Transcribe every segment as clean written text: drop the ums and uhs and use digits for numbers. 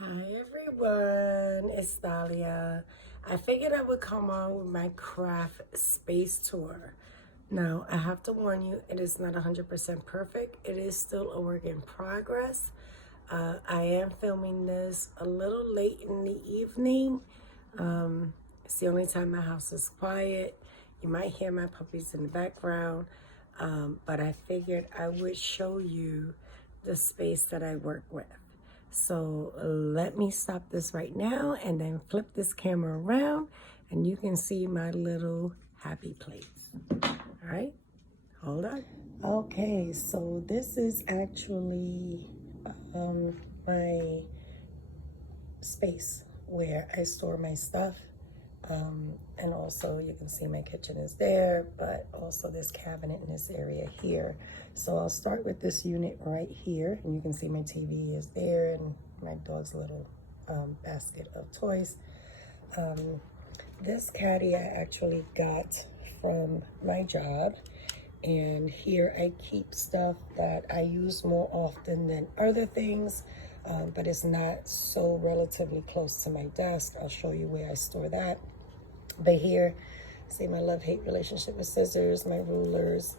Hi everyone, it's Dalia. I figured I would come on with my craft space tour. Now, I have to warn you, it is not 100% perfect. It is still a work in progress. I am filming this a little late in the evening. It's the only time my house is quiet. You might hear my puppies in the background, but I figured I would show you the space that I work with. So let me stop this right now and then flip this camera around and you can see my little happy place. All right, hold on. Okay, so this is actually my space where I store my stuff. And also you can see my kitchen is there, but also this cabinet in this area here. So I'll start with this unit right here, and you can see my TV is there and my dog's little basket of toys. This caddy I actually got from my job, and here I keep stuff that I use more often than other things, but it's not so relatively close to my desk. I'll show you where I store that. But here, see my love-hate relationship with scissors, my rulers.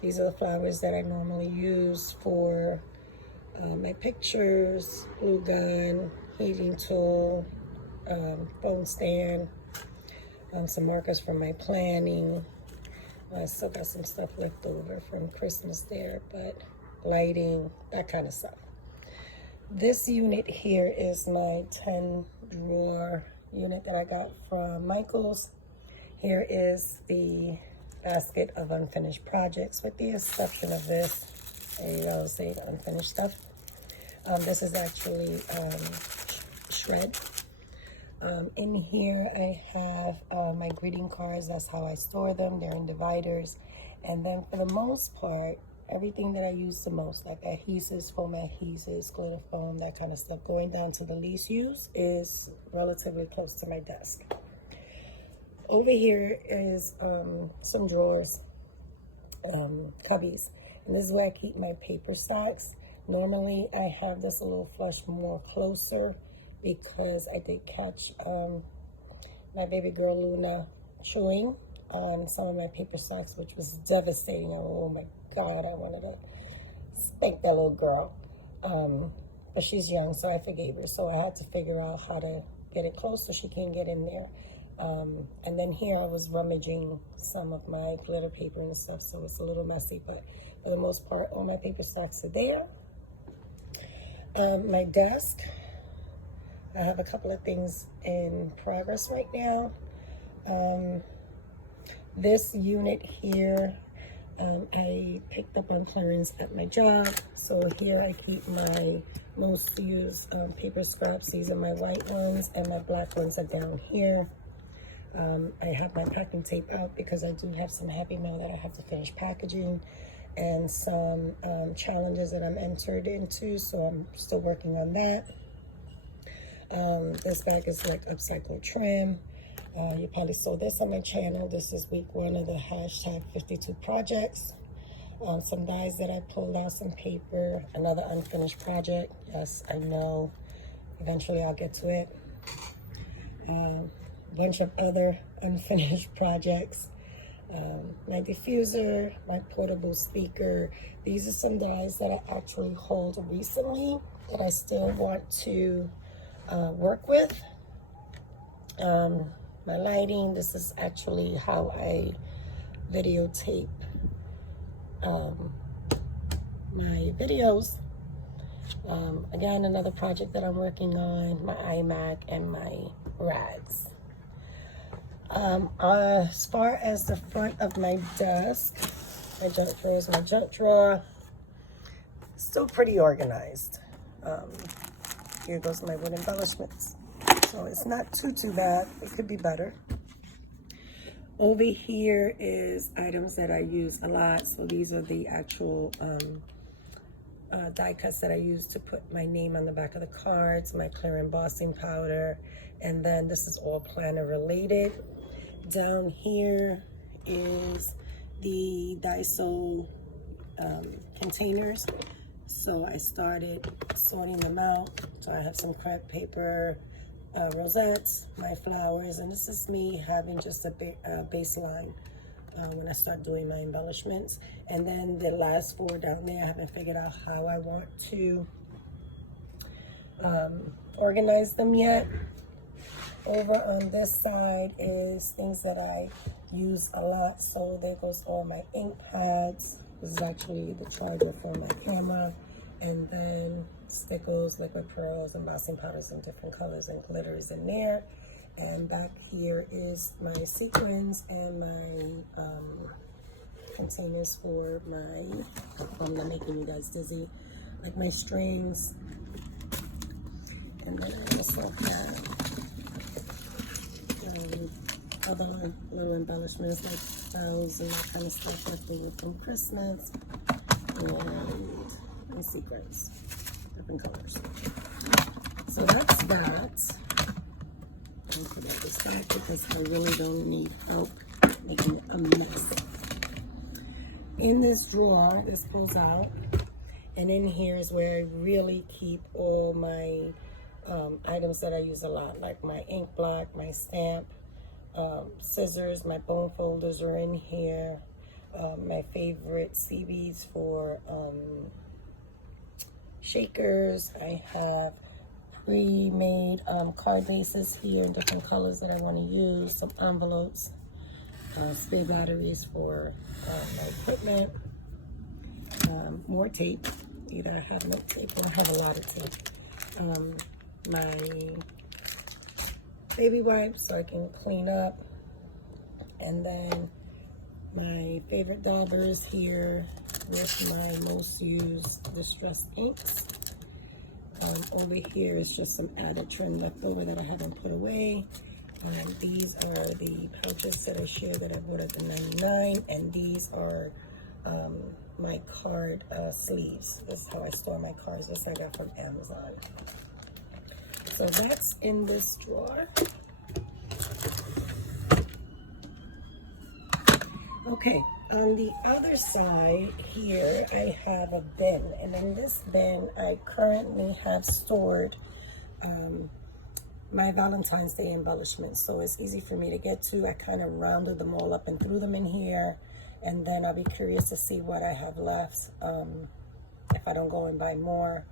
These are the flowers that I normally use for my pictures, glue gun, heating tool, phone stand, some markers from my planning. I still got some stuff left over from Christmas there, but lighting, that kind of stuff. This unit here is my 10 drawer unit that I got from Michael's. Here is the basket of unfinished projects, with the exception of this. There you go, see the unfinished stuff. This is actually shred. In here I have my greeting cards. That's how I store them. They're in dividers. And then for the most part, everything that I use the most, like adhesives, foam adhesives, glitter foam, that kind of stuff, going down to the least use, is relatively close to my desk. Over here is some drawers, cubbies, and this is where I keep my paper stacks. Normally I have this a little flush more closer because I did catch my baby girl Luna chewing on some of my paper stacks, which was devastating. Oh my God, I wanted to spank that little girl. But she's young, so I forgave her. So I had to figure out how to get it close so she can't get in there. And then here I was rummaging some of my glitter paper and stuff, so it's a little messy, but for the most part, all my paper stacks are there. My desk, I have a couple of things in progress right now. This unit here, I picked up on clearance at my job. So here I keep my most used paper scraps. These are my white ones, and my black ones are down here. I have my packing tape out because I do have some Happy Mail that I have to finish packaging, and some challenges that I'm entered into, so I'm still working on that. This bag is like upcycled trim. You probably saw this on my channel. This is week 1 of the hashtag 52 projects. Some dies that I pulled out, some paper, another unfinished project. Yes, I know, eventually I'll get to it. Bunch of other unfinished projects. My diffuser, my portable speaker. These are some dies that I actually hold recently that I still want to work with. My lighting, this is actually how I videotape my videos. Again, another project that I'm working on, my iMac and my rags. As far as the front of my desk, my junk drawer is my junk drawer. Still pretty organized. Here goes my wood embellishments. So it's not too bad. It could be better. Over here is items that I use a lot. So these are the actual die cuts that I use to put my name on the back of the cards, my clear embossing powder, and then this is all planner related. Down here is the Daiso containers. So I started sorting them out So I have some crepe paper rosettes, my flowers, and this is me having just a baseline when I start doing my embellishments. And then the last 4 down there, I haven't figured out how I want to organize them yet. Over on this side is things that I use a lot. So there goes all my ink pads. This is actually the charger for my camera. And then stickles, liquid pearls, embossing powders in different colors, and glitters in there. And back here is my sequins and my containers for my, I'm not making you guys dizzy, like my strings. And then I also have other little embellishments like bells and that kind of stuff that they were from Christmas, and sequins, different colors. So that's that. I'll put it aside because I really don't need help making a mess. In this drawer, this pulls out, and in here is where I really keep all my items that I use a lot, like my ink block, my stamp, scissors, my bone folders are in here, my favorite CBs for shakers. I have pre-made card bases here in different colors that I want to use, some envelopes, spare batteries for my equipment, more tape. Either I have no tape or I have a lot of tape. My baby wipes so I can clean up, and then my favorite dabbers here with my most used distressed inks. Over here is just some added trim left over that I haven't put away. These are the pouches that I shared that I bought at the 99, and these are my card sleeves. This is how I store my cards. This I got from Amazon. So that's in this drawer. Okay, on the other side here, I have a bin. And in this bin, I currently have stored my Valentine's Day embellishments. So it's easy for me to get to. I kind of rounded them all up and threw them in here. And then I'll be curious to see what I have left if I don't go and buy more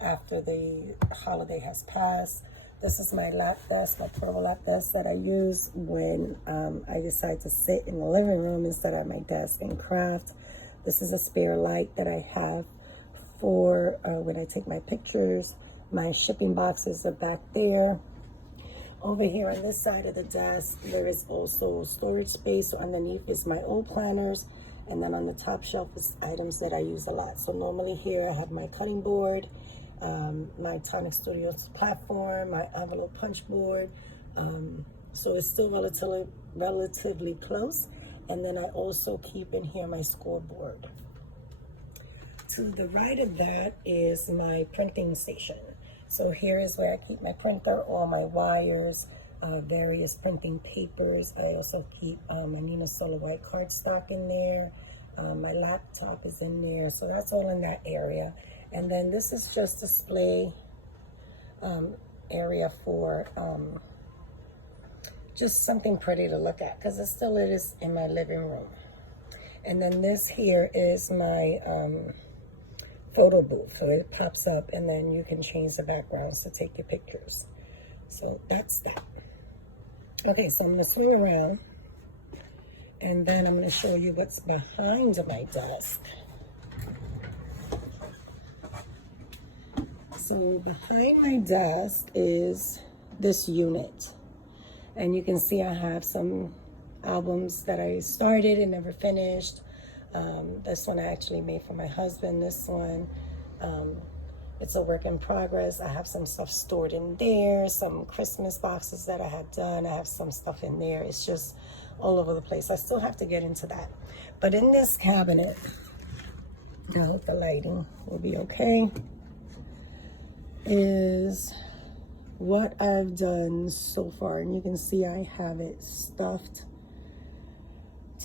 after the holiday has passed. This is my lap desk, my pearl lap desk that I use when I decide to sit in the living room instead of my desk and craft. This is a spare light that I have for when I take my pictures. My shipping boxes are back there. Over here on this side of the desk, there is also storage space. So underneath is my old planners. And then on the top shelf is items that I use a lot. So normally here I have my cutting board, my Tonic Studios platform, my envelope punch board. So it's still relatively close. And then I also keep in here my scoreboard. To the right of that is my printing station. So here is where I keep my printer, all my wires, various printing papers. I also keep my Nina Solar White cardstock in there. My laptop is in there. So that's all in that area. And then this is just display area for just something pretty to look at, because it still is in my living room. And then this here is my photo booth. So it pops up and then you can change the backgrounds to take your pictures. So that's that. Okay, so I'm gonna swing around and then I'm gonna show you what's behind my desk. So behind my desk is this unit. And you can see I have some albums that I started and never finished. This one I actually made for my husband. This one, it's a work in progress. I have some stuff stored in there, some Christmas boxes that I had done. I have some stuff in there. It's just all over the place. I still have to get into that. But in this cabinet, I hope the lighting will be okay, is what I've done so far. And you can see I have it stuffed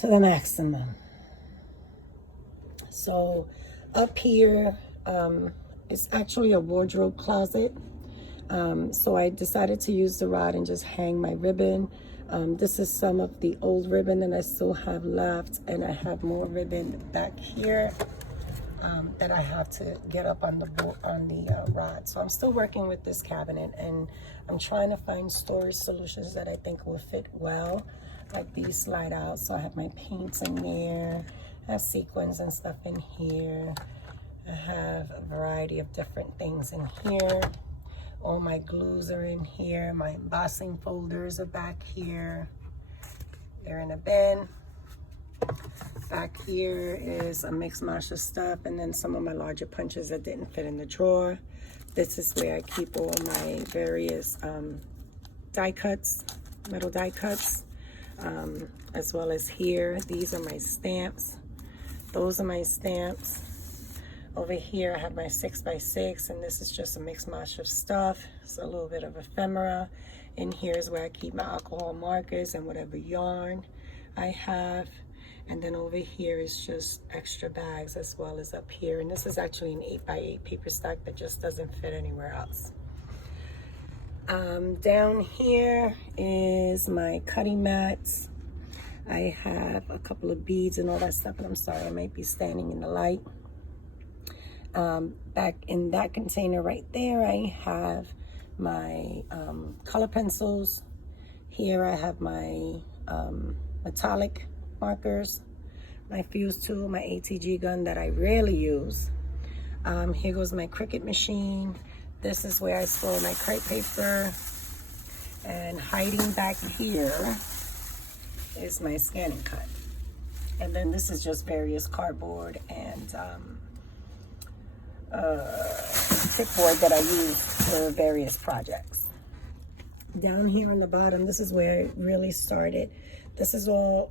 to the maximum. So up here it's actually a wardrobe closet. So I decided to use the rod and just hang my ribbon. This is some of the old ribbon that I still have left, and I have more ribbon back here that I have to get up on the rod. So I'm still working with this cabinet, and I'm trying to find storage solutions that I think will fit well. Like these slide out, so I have my paints in there. I have sequins and stuff in here. I have a variety of different things in here. All my glues are in here. My embossing folders are back here. They're in a bin. Back here is a mixed mash of stuff, and then some of my larger punches that didn't fit in the drawer. This is where I keep all my various die cuts, metal die cuts, as well as here. These are my stamps. Those are my stamps. Over here I have my 6x6, and this is just a mixed mash of stuff. It's a little bit of ephemera. And here's where I keep my alcohol markers and whatever yarn I have. And then over here is just extra bags, as well as up here. And this is actually an 8x8 paper stack that just doesn't fit anywhere else. Down here is my cutting mats. I have a couple of beads and all that stuff, and I'm sorry, I might be standing in the light. Back in that container right there, I have my color pencils. Here I have my metallic markers, my fuse tool, my ATG gun that I rarely use. Here goes my Cricut machine. This is where I store my crepe paper. And hiding back here is my scanning cut. And then this is just various cardboard and chipboard that I use for various projects. Down here on the bottom, this is where I really started. This is all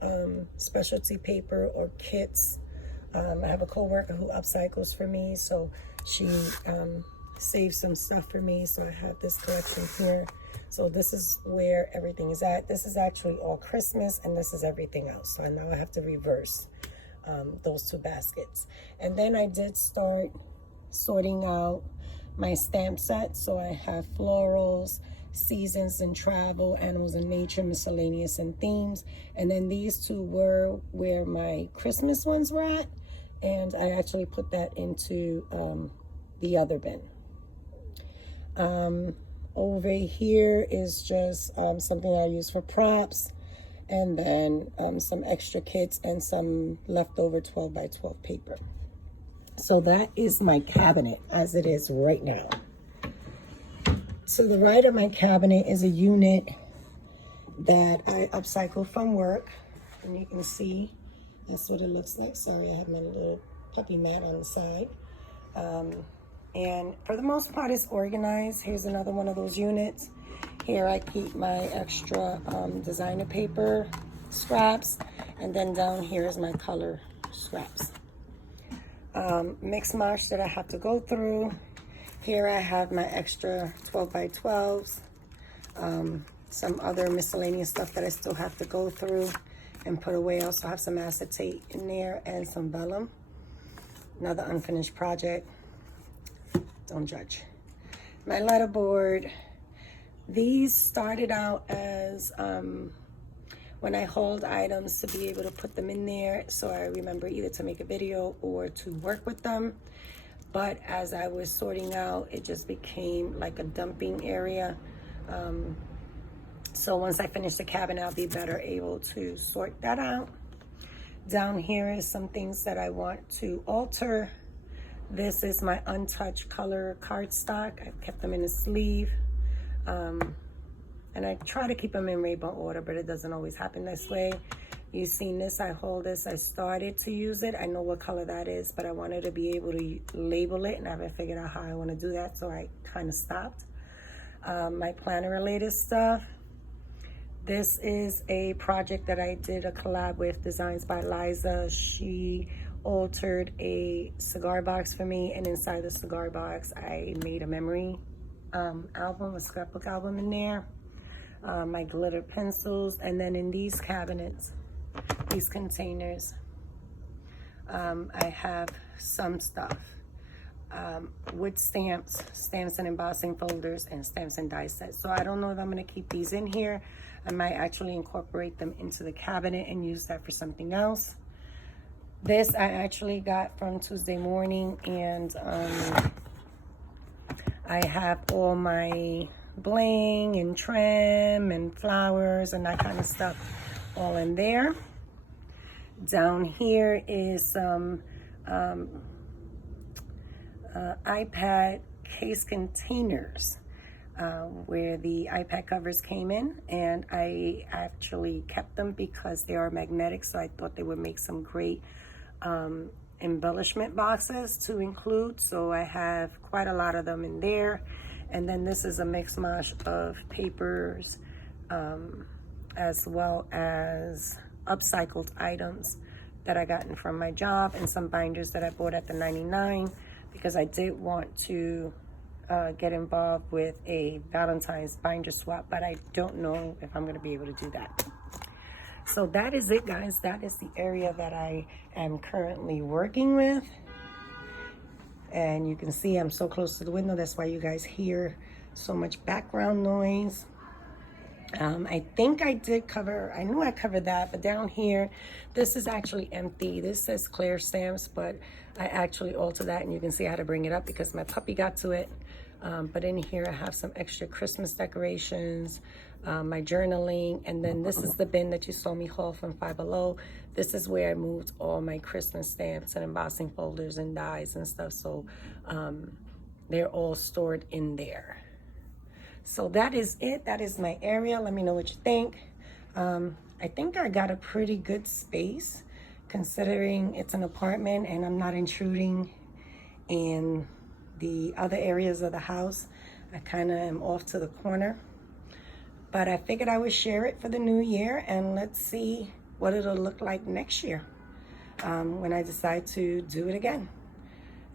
specialty paper or kits. I have a co-worker who upcycles for me, so she saves some stuff for me. So I have this collection here. So this is where everything is at. This is actually all Christmas, and this is everything else. So now I have to reverse those two baskets. And then I did start sorting out my stamp set. So I have florals, seasons and travel, animals and nature, miscellaneous and themes. And then these two were where my Christmas ones were at, and I actually put that into the other bin. Over here is just something I use for props, and then some extra kits and some leftover 12x12 paper. So that is my cabinet as it is right now. To the right of my cabinet is a unit that I upcycled from work, and you can see that's what it looks like. Sorry, I have my little puppy mat on the side. And for the most part, it's organized. Here's another one of those units. Here I keep my extra designer paper scraps, and then down here is my color scraps. Mix mash that I have to go through. Here I have my extra 12x12s, some other miscellaneous stuff that I still have to go through and put away. I also have some acetate in there and some vellum. Another unfinished project. Don't judge. My letterboard. These started out as when I hauled items to be able to put them in there. So I remember either to make a video or to work with them. But as I was sorting out, it just became like a dumping area. So once I finish the cabinet, I'll be better able to sort that out. Down here is some things that I want to alter. This is my untouched color cardstock. I've kept them in a sleeve. And I try to keep them in rainbow order, but it doesn't always happen this way. You've seen this, I hold this, I started to use it. I know what color that is, but I wanted to be able to label it, and I haven't figured out how I want to do that, so I kind of stopped. My planner related stuff. This is a project that I did a collab with Designs by Liza. She altered a cigar box for me, and inside the cigar box, I made a memory album, a scrapbook album in there. My glitter pencils, and then in these cabinets, these containers, I have some stuff. with stamps and embossing folders, and stamps and die sets. So I don't know if I'm going to keep these in here. I might actually incorporate them into the cabinet and use that for something else. This I actually got from Tuesday Morning, and I have all my bling and trim and flowers and that kind of stuff all in there. Down here is some iPad case containers where the iPad covers came in, and I actually kept them because they are magnetic, so I thought they would make some great embellishment boxes to include. So I have quite a lot of them in there. And then this is a mix mash of papers as well as upcycled items that I gotten from my job, and some binders that I bought at the 99 because I did want to get involved with a Valentine's binder swap, but I don't know if I'm going to be able to do that. So that is it, guys. That is the area that I am currently working with. And you can see I'm so close to the window. That's why you guys hear so much background noise. I think I did cover, I knew I covered that, but down here, this is actually empty. This says clear stamps, but I actually altered that, and you can see how to bring it up because my puppy got to it. But in here, I have some extra Christmas decorations, my journaling, and then this is the bin that you saw me haul from Five Below. This is where I moved all my Christmas stamps and embossing folders and dies and stuff. So they're all stored in there. So that is it. That is my area. Let me know what you think. I think I got a pretty good space considering it's an apartment and I'm not intruding in the other areas of the house. I kind of am off to the corner, but I figured I would share it for the new year, and let's see what it'll look like next year when I decide to do it again.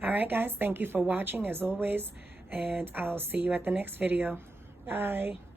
All right, guys, thank you for watching as always, and I'll see you at the next video. Bye.